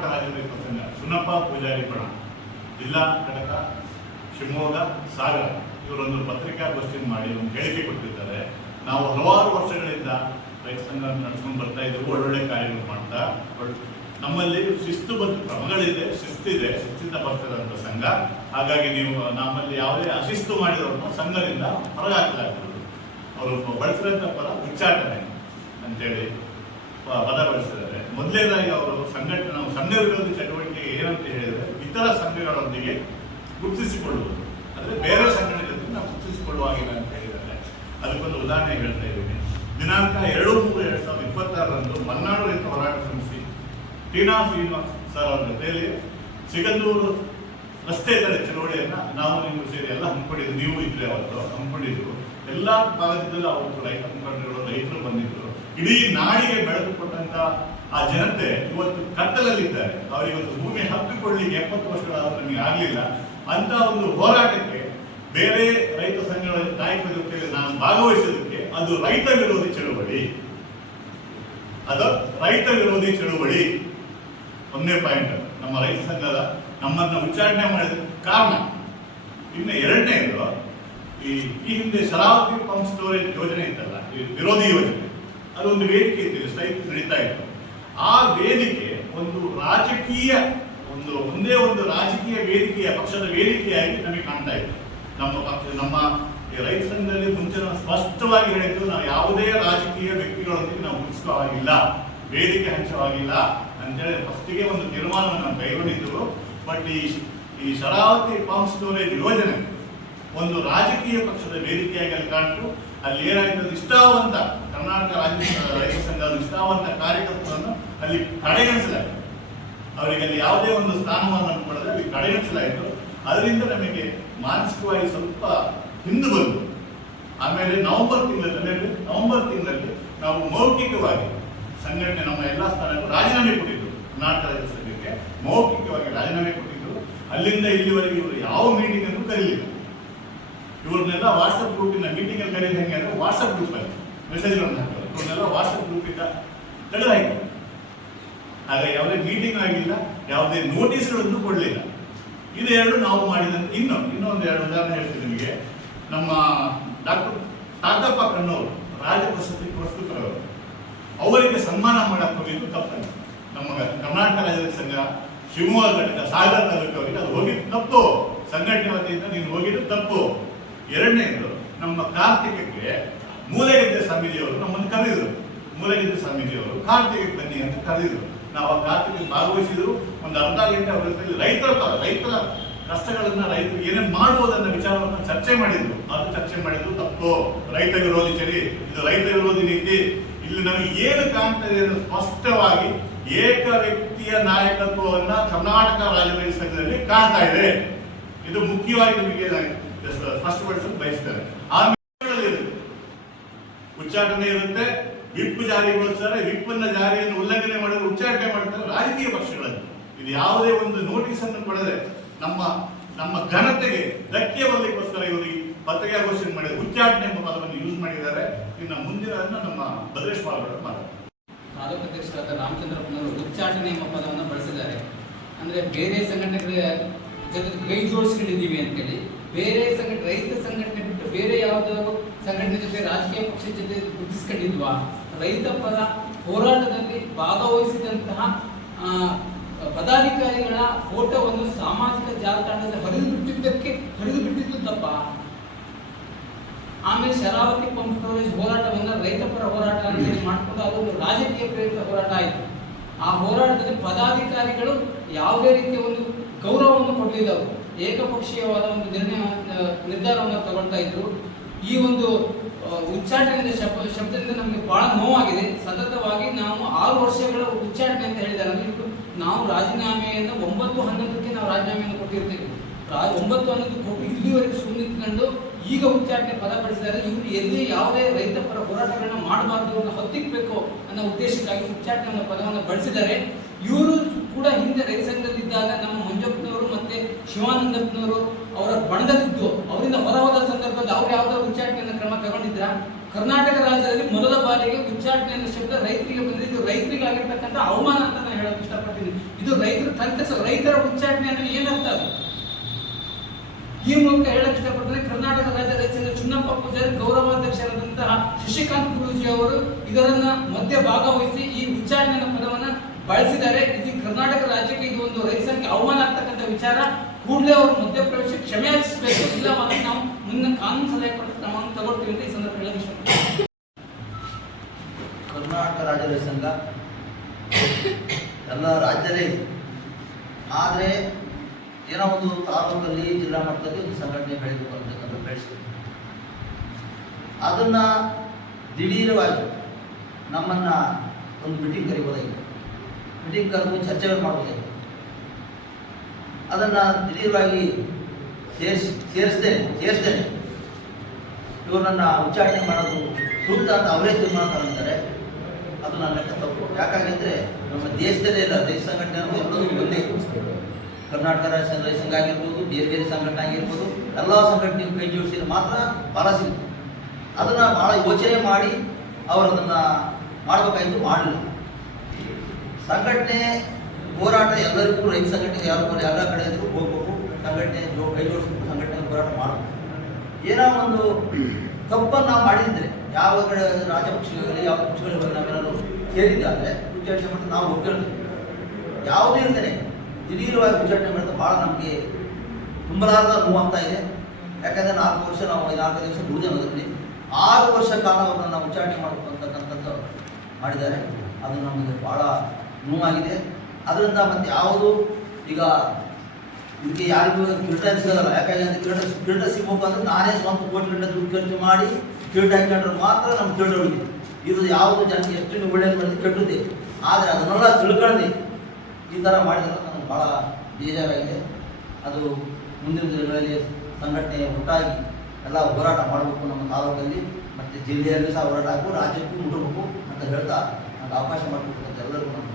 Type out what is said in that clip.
ಕರ್ನಾಟಕ ರಾಜ್ಯ ರೈತ ಸಂಘ ಸುನಪ್ಪ ಪೂಜಾರಿ ಬಣ ಜಿಲ್ಲಾ ಘಟಕ ಶಿವಮೊಗ್ಗ ಸಾಗರ ಇವರೊಂದು ಪತ್ರಿಕಾಗೋಷ್ಠಿಯನ್ನು ಮಾಡಿ ಒಂದು ಹೇಳಿಕೆ ಕೊಟ್ಟಿದ್ದಾರೆ. ನಾವು ಹಲವಾರು ವರ್ಷಗಳಿಂದ ರೈತ ಸಂಘ ನಡೆಸ್ಕೊಂಡು ಬರ್ತಾ ಇದ್ದೇವೆ, ಒಳ್ಳೊಳ್ಳೆ ಕಾರ್ಯಗಳು ಮಾಡ್ತಾ. ನಮ್ಮಲ್ಲಿ ಶಿಸ್ತುಬದ್ಧ ಕ್ರಮಗಳಿದೆ, ಶಿಸ್ತಿಂದ ಬರ್ತದಂಥ ಸಂಘ. ಹಾಗಾಗಿ ನೀವು ನಮ್ಮಲ್ಲಿ ಯಾವುದೇ ಅಶಿಸ್ತು ಮಾಡಿರೋರನ್ನ ಸಂಘದಿಂದ ಹೊರಗಾಕಲಾಗ್ತದೆ. ಅವರು ಬಳಸಿದಂಥ ಪದ ಉಚ್ಚಾಟನೆ ಅಂತೇಳಿ ಪದ ಬಳಸಿದ್ದಾರೆ. ಮೊದಲನೇದಾಗಿ ಅವರು ನಾವು ಸಂಘ ವಿರೋಧಿ ಚಟುವಟಿಕೆ ಏನಂತ ಹೇಳಿದರೆ ಇತರ ಸಂಘಗಳೊಂದಿಗೆ ಗುರುತಿಸಿಕೊಳ್ಳುವುದು, ಅಂದರೆ ಬೇರೆ ಸಂಘಟನೆ ಜೊತೆ ನಾವು ಗುರುತಿಸಿಕೊಳ್ಳುವಾಗಿಲ್ಲ ಅಂತ ಹೇಳಿದ್ದಾರೆ. ಅದಕ್ಕೊಂದು ಉದಾಹರಣೆ ಹೇಳ್ತಾ ಇದ್ದೀನಿ. ದಿನಾಂಕ 2/3/2026 ಮಲೆನಾಡು ರೈತ ಹೋರಾಟ ಸಮಿತಿ ಟೀನಾ ಶ್ರೀನಿವಾಸ್ ಸರ್ ಅವರ ಜೊತೆಯಲ್ಲಿ ಸಿಗಂದೂರು ರಸ್ತೆ ತಡೆ ಚಳವಳಿಯನ್ನು ನಾವು ನೀವು ಸೇರಿ ಎಲ್ಲ ಹಮ್ಮಿಕೊಂಡಿದ್ದು, ನೀವು ಇದ್ರೆ ಅವತ್ತು ಹಮ್ಮಿಕೊಂಡಿದ್ರು. ಎಲ್ಲ ಭಾಗದಿಂದಲೂ ಅವತ್ತು ರೈತ ಮುಖಂಡರು, ರೈತರು ಬಂದಿದ್ರು. ಇಡೀ ನಾಡಿಗೆ ಬೆಳೆದು ಕೊಟ್ಟಂತ ಆ ಜನತೆ ಇವತ್ತು ಕತ್ತಲಲ್ಲಿದ್ದಾರೆ. ಅವರಿವತ್ತು ಭೂಮಿ ಹಕ್ಕಿಕೊಳ್ಳಿಕ್ಕೆ 70 ವರ್ಷಗಳಾದರೂ ನಮಗೆ ಆಗಲಿಲ್ಲ. ಅಂತ ಒಂದು ಹೋರಾಟಕ್ಕೆ ಬೇರೆ ರೈತ ಸಂಘಗಳ ನಾಯಕರ ಜೊತೆಯಲ್ಲಿ ನಾನು ಭಾಗವಹಿಸೋದಕ್ಕೆ ಅದು ರೈತ ವಿರೋಧಿ ಚಳುವಳಿ. ಒಂದೇ ಪಾಯಿಂಟ್, ನಮ್ಮ ರೈತ ಸಂಘದ ನಮ್ಮನ್ನ ಉಚ್ಚಾಟನೆ ಮಾಡಿದ ಕಾರಣ. ಇನ್ನು ಎರಡನೇದು, ಈ ಹಿಂದೆ ಶರಾವತಿ ಪಂಪ್ ಸ್ಟೋರೇಜ್ ಯೋಜನೆ ಇತ್ತಲ್ಲ, ಈ ವಿರೋಧಿ ಯೋಜನೆ, ಅದೊಂದು ವೇದಿಕೆ ಇತ್ತು, ಸ್ಟ್ರೈಕ್ ನಡೀತಾ ಇತ್ತು. ಆ ವೇದಿಕೆ ಒಂದು ರಾಜಕೀಯ ಒಂದೇ ಒಂದು ರಾಜಕೀಯ ವೇದಿಕೆಯ ಪಕ್ಷದ ವೇದಿಕೆಯಾಗಿ ನಮಗೆ ಕಾಣ್ತಾ ಇತ್ತು. ನಮ್ಮ ರೈತ ಸಂಘದಲ್ಲಿ ಮುಂಚೆ ನಾವು ಸ್ಪಷ್ಟವಾಗಿ ಹೇಳಿದ್ದು, ನಾವು ಯಾವುದೇ ರಾಜಕೀಯ ವ್ಯಕ್ತಿಗಳೊಂದಿಗೆ ನಾವು ಮುಗಿಸುವ ಹಾಗಿಲ್ಲ, ವೇದಿಕೆ ಹಂಚುವಾಗಿಲ್ಲ ಅಂತೇಳಿ ಫಸ್ಟಿಗೆ ಒಂದು ತೀರ್ಮಾನವನ್ನು ನಾವು ಕೈಗೊಂಡಿದ್ದರು. ಬಟ್ ಈ ಶರಾವತಿ ಪಂಪ್ ಸ್ಟೋರೇಜ್ ಯೋಜನೆ ಒಂದು ರಾಜಕೀಯ ಪಕ್ಷದ ವೇದಿಕೆಯಾಗಿ ಅಲ್ಲಿ ಕಾಣ್ತು. ಅಲ್ಲಿ ಏನಾಯ್ತು, ನಿಷ್ಠಾವಂತ ಕರ್ನಾಟಕ ರಾಜ್ಯ ರೈತ ಸಂಘದ ನಿಷ್ಠಾವಂತ ಕಾರ್ಯಕರ್ತರನ್ನು ಅಲ್ಲಿ ಕಡೆಗಣಿಸಲಾಯಿತು. ಅವರಿಗೆ ಅಲ್ಲಿ ಯಾವುದೇ ಒಂದು ಸ್ಥಾನಮಾನವನ್ನು ಪಡೆದ್ರೆ ಅಲ್ಲಿ ಕಡೆಗಣಿಸಲಾಯಿತು. ಅದರಿಂದ ನಮಗೆ ಮಾನಸಿಕವಾಗಿ ಸ್ವಲ್ಪ ಹಿಂದೆ ಬಂತು. ಆಮೇಲೆ ನವೆಂಬರ್ ತಿಂಗಳಲ್ಲಿ ನಾವು ಮೌಖಿಕವಾಗಿ ಸಂಘಟನೆ ನಮ್ಮ ಎಲ್ಲ ಸ್ಥಾನಕ್ಕೂ ರಾಜೀನಾಮೆ ಕೊಟ್ಟಿದ್ದು, ಕರ್ನಾಟಕ ರಾಜ್ಯ ಸಂಘಕ್ಕೆ ಮೌಖಿಕವಾಗಿ ರಾಜೀನಾಮೆ ಕೊಟ್ಟಿದ್ದು. ಅಲ್ಲಿಂದ ಇಲ್ಲಿವರೆಗೆ ಇವರು ಯಾವ ಮೀಟಿಂಗ್ ಅನ್ನು ಕರೀಲಿಲ್ಲ. ಇವ್ರನ್ನೆಲ್ಲ ವಾಟ್ಸಪ್ ಗ್ರೂಪಿನ ಮೀಟಿಂಗ್ ಅಲ್ಲಿ ಕರೀದು ಹೆಂಗೆ ಅಂದ್ರೆ ವಾಟ್ಸಪ್ ಗ್ರೂಪ್ ಅಲ್ಲಿ ಮೆಸೇಜ್ಗಳನ್ನು ಹಾಕೋದು, ಇವ್ರನ್ನೆಲ್ಲ ವಾಟ್ಸಪ್ ಗ್ರೂಪಿಂದ ತೆಗೆದಾಯ್ತು. ಹಾಗಾಗಿ ಯಾವುದೇ ಮೀಟಿಂಗ್ ಆಗಿಲ್ಲ, ಯಾವುದೇ ನೋಟಿಸ್ಗಳನ್ನು ಕೊಡಲಿಲ್ಲ. ಇದೆರಡು ನಾವು ಮಾಡಿದಂತೆ. ಇನ್ನೊಂದು 2 ಉದಾಹರಣೆ ಹೇಳ್ತೀನಿ ನಿಮಗೆ. ನಮ್ಮ ಡಾಕ್ಟರ್ ತಾತಪ್ಪ ಕಣ್ಣವರು ರಾಜ್ಯ ಪ್ರಶಸ್ತಿ ಪುರಸ್ಕೃತರವರು, ಅವರಿಗೆ ಸನ್ಮಾನ ಮಾಡಕ್ಕೆ ಹೋಗಿದ್ದು ತಪ್ಪಲ್ಲ. ನಮ್ಮ ಕರ್ನಾಟಕ ರಾಜ್ಯ ಸಂಘ ಶಿವಮೊಗ್ಗ ಘಟಕ ಸಾಗರ ತಾಲೂಕವರಿಗೆ ಅದು ಹೋಗಿದ್ದು ತಪ್ಪು. ಸಂಘಟನೆ ವತಿಯಿಂದ ನೀನು ಹೋಗಿದ್ದು ತಪ್ಪು. ಎರಡನೇದು, ನಮ್ಮ ಕಾರ್ತಿಕಕ್ಕೆ ಮೂಲೆಗದ್ದೆ ಸ್ವಾಮೀಜಿಯವರು ನಮ್ಮನ್ನು ಕರೆದಿದ್ರು. ಮೂಲೆಗದ್ದೆ ಸ್ವಾಮೀಜಿಯವರು ಕಾರ್ತಿಕಕ್ಕೆ ಬನ್ನಿ ಅಂತ ಕರೆದಿದ್ರು. ನಾವು ಆ ಕಾರ್ತಿಕಕ್ಕೆ ಭಾಗವಹಿಸಿದ್ರು. ಒಂದು ಅರ್ಧ ಗಂಟೆ ಅವರ ಜೊತೆ ರೈತರ ಕಷ್ಟಗಳನ್ನ, ರೈತರಿಗೆ ಏನೇನು ಮಾಡ್ಬೋದನ್ನ ವಿಚಾರವನ್ನು ಚರ್ಚೆ ಮಾಡಿದ್ರು. ಅದು ಚರ್ಚೆ ಮಾಡಿದ್ರು ತಪ್ಪು. ರೈತ ವಿರೋಧಿ ಇದು ರೈತ ವಿರೋಧಿ ನೀತಿ. ಇಲ್ಲಿ ನಮಗೆ ಏನು ಕಾಣ್ತಾ ಇದೆ ಅಂದ್ರೆ ಸ್ಪಷ್ಟವಾಗಿ ಏಕ ವ್ಯಕ್ತಿಯ ನಾಯಕತ್ವವನ್ನ ಕರ್ನಾಟಕ ರಾಜ್ಯ ರೈತ ಸಂಘದಲ್ಲಿ ಕಾಣ್ತಾ ಇದೆ. ಇದು ಮುಖ್ಯವಾಗಿ ನಮಗೆ ಸ್ಪಷ್ಟಪಡಿಸಲು ಬಯಸ್ತಾರೆ. ಆಮೇಲೆ ಉಚ್ಚಾಟನೆ ಇರುತ್ತೆ, ವಿಪ್ ಜಾರಿಗೊಳಿಸ್ತಾರೆ. ವಿಪ್ಪನ್ನ ಜಾರಿಯನ್ನು ಉಲ್ಲಂಘನೆ ಮಾಡಿದ್ರೆ ಉಚ್ಚಾಟನೆ ಮಾಡ್ತಾರೆ ರಾಜಕೀಯ ಪಕ್ಷಗಳಲ್ಲಿ. ಇದು ಯಾವುದೇ ಒಂದು ನೋಟಿಸ್ ಅನ್ನು ಕೊಡದೆ ನಮ್ಮ ಘನತೆಗೆ ಧಕ್ಕೆ ಬರಲಿಕ್ಕೋಸ್ಕರ ಇವರು ಈ ಪತ್ರಿಕಾಗೋಷ್ಠಿ ಮಾಡಿದ ಉಚ್ಚಾಟನೆ ಎಂಬ ಪದವನ್ನು ಯೂಸ್ ಮಾಡಿದ್ದಾರೆ. ಇನ್ನು ಮುಂದಿನ ನಮ್ಮ ಭದ್ರೇಶ್ ಪಾಲ್ಗಡ ಮಾತಾಡ್ತಾರೆ. ತಾಲೂಕು ಅಧ್ಯಕ್ಷರಾದ ರಾಮಚಂದ್ರಪ್ಪನವರು ಉಚ್ಚಾಟನೆ ಎಂಬ ಪದವನ್ನು ಬಳಸಿದ್ದಾರೆ. ಅಂದ್ರೆ ಬೇರೆ ಸಂಘಟನೆಗಳ ಜೊತೆ ಕೈ ಜೋಡಿಸ್ಕೊಂಡಿದ್ದೀವಿ ಅಂತೇಳಿ, ಬೇರೆ ರೈತ ಸಂಘಟನೆ ಬಿಟ್ಟು ಬೇರೆ ಯಾವುದಾದ್ರು ಸಂಘಟನೆ ಜೊತೆ ರಾಜಕೀಯ ಪಕ್ಷದ ಜೊತೆ ಗುರುತಿಸ್ಕೊಂಡಿದ್ವಾ? ರೈತ ಪರ ಹೋರಾಟದಲ್ಲಿ ಭಾಗವಹಿಸಿದಂತಹ ಪದಾಧಿಕಾರಿಗಳ ಫೋಟೋವನ್ನು ಸಾಮಾಜಿಕ ಜಾಲತಾಣದಲ್ಲಿ ಹರಿದು ಬಿಟ್ಟಿದ್ದು ತಪ್ಪ? ಆಮೇಲೆ ಶರಾವತಿ ಪಂಪ್ ಸ್ಟೋರೇಜ್ ಹೋರಾಟವನ್ನು ರೈತ ಪರ ಹೋರಾಟ ಅಂತ ಮಾಡಿಕೊಂಡು ಅದೊಂದು ರಾಜಕೀಯ ಪ್ರೇರಿತ ಹೋರಾಟ ಆಯಿತು. ಆ ಹೋರಾಟದಲ್ಲಿ ಪದಾಧಿಕಾರಿಗಳು ಯಾವುದೇ ರೀತಿಯ ಒಂದು ಗೌರವವನ್ನು ಕೊಡಲಿಲ್ಲ. ಅವರು ಏಕಪಕ್ಷೀಯವಾದ ಒಂದು ನಿರ್ಧಾರವನ್ನು ತಗೊಳ್ತಾ ಇದ್ರು. ಈ ಒಂದು ಉಚ್ಚಾಟನೆಯ ಶಬ್ದದಿಂದ ನಮಗೆ ಬಹಳ ನೋವಾಗಿದೆ. ಸತತವಾಗಿ ನಾವು 6 ವರ್ಷಗಳ ಉಚ್ಚಾಟನೆ ಅಂತ ಹೇಳಿದ್ದಾರೆ. ಅಂದ್ರೆ ನಾವು ರಾಜೀನಾಮೆಯನ್ನು 9/11 ನಾವು ರಾಜೀನಾಮೆಯನ್ನು ಕೊಟ್ಟಿರ್ತೇವೆ. 9/11 ಕೊಟ್ಟು ಇಲ್ಲಿವರೆಗೆ ಸುಮ್ಮನಿಟ್ಕೊಂಡು ಈಗ ಉಚ್ಚಾಟನೆ ಪದ ಬಳಸಿದ್ದಾರೆ. ಇವರು ಎಲ್ಲಿ ಯಾವುದೇ ರೈತ ಪರ ಹೋರಾಟಗಳನ್ನ ಮಾಡಬಾರ್ದು ಅನ್ನೋ ಹೊತ್ತಿಕ್ಬೇಕು ಅನ್ನೋ ಉದ್ದೇಶಕ್ಕಾಗಿ ಉಚ್ಚಾಟನೆ ಅನ್ನೋ ಪದವನ್ನು ಬಳಸಿದ್ದಾರೆ. ಇವರು ಕೂಡ ಹಿಂದೆ ರೈತ ಸಂಘದಲ್ಲಿದ್ದಾಗ ನಮ್ಮ ಮಂಜಪ್ಪನವರು ಮತ್ತೆ ಶಿವಾನಂದಪ್ಪನವರು ಅವರ ಬಣದಲ್ಲಿದ್ದು ಅವರಿಂದ ಹೊರಹೋದ ಸಂದರ್ಭದಲ್ಲಿ ಅವ್ರು ಯಾವುದಾದ್ರು ಉಚ್ಚಾಟನೆಯನ್ನು ಕ್ರಮ ತಗೊಂಡಿದ್ರ? ಕರ್ನಾಟಕ ರಾಜ್ಯದಲ್ಲಿ ಮೊದಲ ಬಾರಿಗೆ ಉಚ್ಚಾಟನೆ ಅನ್ನೋ ಶಬ್ದ ರೈತರಿಗೆ ಬಂದಿದ್ದು. ರೈತರಿಗೆ ಆಗಿರ್ತಕ್ಕಂಥ ಅವಮಾನ ಅಂತ ನಾನು ಹೇಳೋಕೆ ಇಷ್ಟಪಡ್ತೀನಿ. ಇದು ರೈತರ ತಂತ್ರ ರೈತರ ಉಚ್ಚಾಟನೆ ಅಂದ್ರೆ ಏನರ್ಥ ಅದು? ಈ ಮೂಲಕ ಹೇಳಕ್ ಇಷ್ಟಪಡ್ತಾರೆ, ಕರ್ನಾಟಕ ರಾಜ್ಯ ರೈತ ಸಂಘ ಚುನ್ನಪ್ಪ ಪೂಜಾರಿ ಗೌರವಾಧ್ಯಕ್ಷರಾದಂತಹ ಶಶಿಕಾಂತ್ ಗುರೂಜಿ ಅವರು ಇದರನ್ನ ಮಧ್ಯ ಭಾಗವಹಿಸಿ ಈ ಉಚ್ಚಾಟನೆ ಪದವನ್ನ ಬಳಸಿದ್ದಾರೆ. ಇದು ಕರ್ನಾಟಕ ರಾಜ್ಯಕ್ಕೆ ಇದು ಒಂದು ರೈತ ಸಂಘಕ್ಕೆ ಅವಮಾನ ಆಗ್ತಕ್ಕಂಥ ವಿಚಾರ. ಕೂಡಲೇ ಅವರು ಮಧ್ಯಪ್ರವೇಶ ಕ್ಷಮೆ ಯಾಚಿಸಬೇಕು, ಇಲ್ಲವಾದ್ರೆ ನಾವು ಮುಂದೆ ಕಾನೂನು ಸಲಹೆ ಕೊಟ್ಟು ಕ್ರಮವನ್ನು ತಗೊಳ್ತೀವಿ ಅಂತ ಈ ಸಂದರ್ಭ ಹೇಳಕ್ ಇಷ್ಟಪಡ್ತೀನಿ. ಕರ್ನಾಟಕ ರಾಜ್ಯ ರೈತ ಸಂಘ ಎಲ್ಲ ರಾಜ್ಯದಲ್ಲೇ ಇದೆ. ಆದರೆ ಏನೋ ಒಂದು ತಾಲೂಕಲ್ಲಿ ಜಿಲ್ಲಾ ಮಟ್ಟದಲ್ಲಿ ಒಂದು ಸಂಘಟನೆ ಬೆಳೆಯಬೇಕು ಅಂತಕ್ಕಂಥ ಬೆಳೆಸಿದೆ. ಅದನ್ನ ದಿಢೀರವಾಗಿ ನಮ್ಮನ್ನ ಒಂದು ಮೀಟಿಂಗ್ ಕರಿಬೋದಾಗಿತ್ತು, ಮೀಟಿಂಗ್ ಕರೆದು ಚರ್ಚೆಗಳು ಮಾಡ್ಬೋದಾಗಿತ್ತು. ಅದನ್ನ ದಿಢೀರವಾಗಿ ಸೇರಿಸ್ತೇನೆ ಇವ್ರನ್ನ ಉಚ್ಚಾಟನೆ ಮಾಡೋದು ಸೂಕ್ತ ಅಂತ ಅವರೇ ತೀರ್ಮಾನ ತಗೊಂಡಿದ್ದಾರೆ. ಅದು ನನ್ನ ಲೆಕ್ಕ ತಪ್ಪು. ಯಾಕಾಗಿದ್ರೆ ನಮ್ಮ ದೇಶದಲ್ಲೇ ಇಲ್ಲ ರೈತ ಸಂಘಟನೆ ಅನ್ನೋದು ಎಲ್ಲರೂ ಒಂದೇ. ಕರ್ನಾಟಕ ರಾಜ್ಯ ರೈತ ಸಂಘ ಆಗಿರ್ಬೋದು, ಬೇರೆ ಬೇರೆ ಸಂಘಟನೆ ಆಗಿರ್ಬೋದು, ಎಲ್ಲ ಸಂಘಟನೆಗೂ ಕೈ ಜೋಡಿಸಿದ್ರೆ ಮಾತ್ರ ಫಲ ಸಿಗುತ್ತೆ. ಅದನ್ನ ಬಹಳ ಯೋಚನೆ ಮಾಡಿ ಅವರು ಅದನ್ನ ಮಾಡಬೇಕಾಯ್ತು, ಮಾಡಲಿಲ್ಲ. ಸಂಘಟನೆ ಹೋರಾಟ ಎಲ್ಲರಿಗೂ ರೈತ ಸಂಘಟನೆ ಎಲ್ಲ ಕಡೆ ಇದ್ರು ಹೋಗ್ಬೇಕು, ಸಂಘಟನೆ ಕೈ ಜೋಡಿಸ್ಬೇಕು, ಸಂಘಟನೆ ಹೋರಾಟ ಮಾಡಬೇಕು. ಏನೋ ಒಂದು ತಪ್ಪನ್ನು ನಾವು ಮಾಡಿದ್ರೆ ಯಾವ ಕಡೆ ರಾಜ್ಯ ಪಕ್ಷಗಳಲ್ಲಿ ಯಾವ ಪಕ್ಷಗಳಲ್ಲಿ ನಾವೇನಾದ್ರು ಸೇರಿದ್ದಾದ್ರೆ ಉಚ್ಚಾಟನೆ ಮಾಡಿ ನಾವು ಒಪ್ಕೊಳ್ತೀವಿ. ಯಾವುದೇ ಇರ್ತೇನೆ ದಿಢೀರವಾಗಿ ಉಚ್ಚಾಟನೆ ಮಾಡಿದ್ರೆ ಭಾಳ ನಮಗೆ ತುಂಬಲಾರದ ನೋವಾಗ್ತಾ ಇದೆ. ಯಾಕಂದರೆ 4 ವರ್ಷ ನಾವು 4 ದಿವಸ ದುಡಿದೆ ಮೊದಲನೇ 6 ವರ್ಷ ಕಾಲ ಅವರನ್ನು ನಾವು ಉಚ್ಚಾಟನೆ ಮಾಡಬೇಕು ಅಂತಕ್ಕಂಥದ್ದು ಮಾಡಿದ್ದಾರೆ. ಅದು ನಮಗೆ ಭಾಳ ನೋವಾಗಿದೆ. ಅದರಿಂದ ಮತ್ತೆ ಯಾವುದು ಈಗ ಇದಕ್ಕೆ ಯಾರಿಗೂ ಕಿರೀಟ ಸಿಗೋಲ್ಲ. ಯಾಕಂದ್ರೆ ಕಿರೀಟ ಸಿಗಬೇಕು ಅಂದ್ರೆ ನಾನೇ ಸ್ವಂತ ಕೋಟಿಗಂಟೆ ದುಡ್ಡು ಖರ್ಚು ಮಾಡಿ ಕಿರೀಟ ಹಾಕೊಂಡ್ರೆ ಮಾತ್ರ ನಮ್ಮ ಕಿರೀಟ ಉಳಿದೆ. ಇದು ಯಾವುದು ಜನಕ್ಕೆ ಎಷ್ಟು ಒಳ್ಳೇದು ಮಾಡಿದ್ರೆ ಕೆಟ್ಟದ್ದೆ. ಆದರೆ ಅದನ್ನೆಲ್ಲ ತಿಳ್ಕೊಳ್ಳಿ ಈ ಥರ ಮಾಡಿದ್ರೆ ನನಗೆ ಭಾಳ ಬೇಜಾರಾಗಿದೆ. ಅದು ಮುಂದಿನ ದಿನಗಳಲ್ಲಿ ಸಂಘಟನೆ ಒಟ್ಟಾಗಿ ಎಲ್ಲ ಹೋರಾಟ ಮಾಡಬೇಕು. ನಮ್ಮ ತಾಲೂಕಲ್ಲಿ ಮತ್ತು ಜಿಲ್ಲೆಯಲ್ಲಿ ಸಹ ಹೋರಾಟ ಆಗಬೇಕು, ರಾಜ್ಯಕ್ಕೂ ಮುಟ್ಟಬೇಕು ಅಂತ ಹೇಳ್ತಾ ನನಗೆ ಅವಕಾಶ ಮಾಡಿಕೊಡ್ತಕ್ಕಂಥ ಎಲ್ಲರಿಗೂ ನಾನು